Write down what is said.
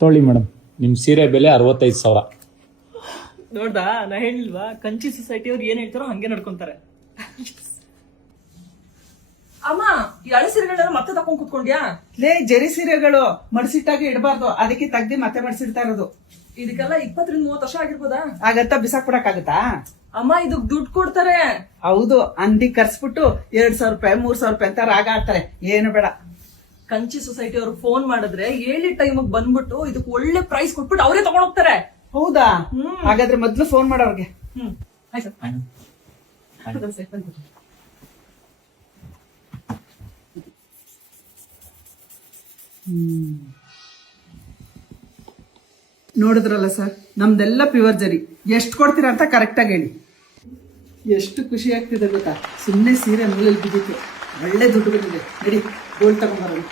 ತೊಗೊಳ್ಳಿ ಮೇಡಮ್, ನಿಮ್ ಸೀರೆ ಬೆಲೆ 65,000. ನೋಡ್ದಾ, ನಾ ಹೇಳಿಲ್ವಾ, ಕಂಚಿ ಸೊಸೈಟಿ ಅವ್ರು ಏನ್ ಹೇಳ್ತಾರೋ ಹಂಗೆ ನಡ್ಕೊಂತಾರೆ. ಅಮ್ಮ, ಈ ಹಳೆ ಸೀರೆಗಳನ್ನ ಮತ್ತೆ ತಕೊಂಡ್ ಕುತ್ಕೊಂಡ್ಯಾ? ಲೇ, ಜರಿ ಸೀರೆಗಳು ಮಡ್ಸಿಟ್ಟಾಗಿ ಇಡಬಾರ್ದು, ಅದಕ್ಕೆ ತೆಗ್ದಿ ಮತ್ತೆ ಮಡ್ಸಿಡ್ತಾ ಇರೋದು. ಇದಕ್ಕೆಲ್ಲ 20-30 ವರ್ಷ ಆಗಿರ್ಬೋದಾ? ಆಗತ್ತಾ? ಬಿಸಾಕ್ಬಿಡಕ್ ಆಗತ್ತಾ? ಅಮ್ಮ, ಇದಕ್ ದುಡ್ಡು ಕೊಡ್ತಾರೆ. ಹೌದು, ಅಂದಿ ಕರ್ಸ್ಬಿಟ್ಟು 2,000 ರೂಪಾಯಿ 3,000 ರೂಪಾಯಿ ಅಂತ ರಾಗ ಆಡ್ತಾರೆ. ಏನು ಬೇಡ. ಕಂಚಿ ಸೊಸೈಟಿ ಅವ್ರು ಫೋನ್ ಮಾಡಿದ್ರೆ ಹೇಳಿದ ಟೈಮಿಗೆ ಬಂದ್ಬಿಟ್ಟು ಇದಕ್ ಒಳ್ಳೆ ಪ್ರೈಸ್ ಕೊಟ್ಬಿಟ್ಟು ಅವರೇ ತಗೊಂಡ್ ಹೋಗ್ತಾರೆ. ಹೌದಾ? ಹಾಗಾದ್ರೆ ಮೊದ್ಲು ಫೋನ್ ಮಾಡೋರ್ಗೆ. ಆಯ್ತು. ನೋಡಿದ್ರಲ್ಲ ಸರ್, ನಮ್ದೆಲ್ಲ ಪ್ಯೂರ್ ಜರಿ. ಎಷ್ಟು ಕೊಡ್ತೀರಾ ಅಂತ ಕರೆಕ್ಟ್ ಆಗಿ ಹೇಳಿ. ಎಷ್ಟು ಖುಷಿ ಆಗ್ತಿದೆ ಗೊತ್ತಾ, ಸುಮ್ಮನೆ ಸೀರೆ ಮೂಲಲ್ಲಿ ಬಿದ್ದಿತ್ತು, ಒಳ್ಳೆ ದುಡ್ಡು ಬಂದಿದೆ. ನಡಿ, ಗೋಲ್ಡ್ ತಗೊಂಡ್ಬರೋಣ.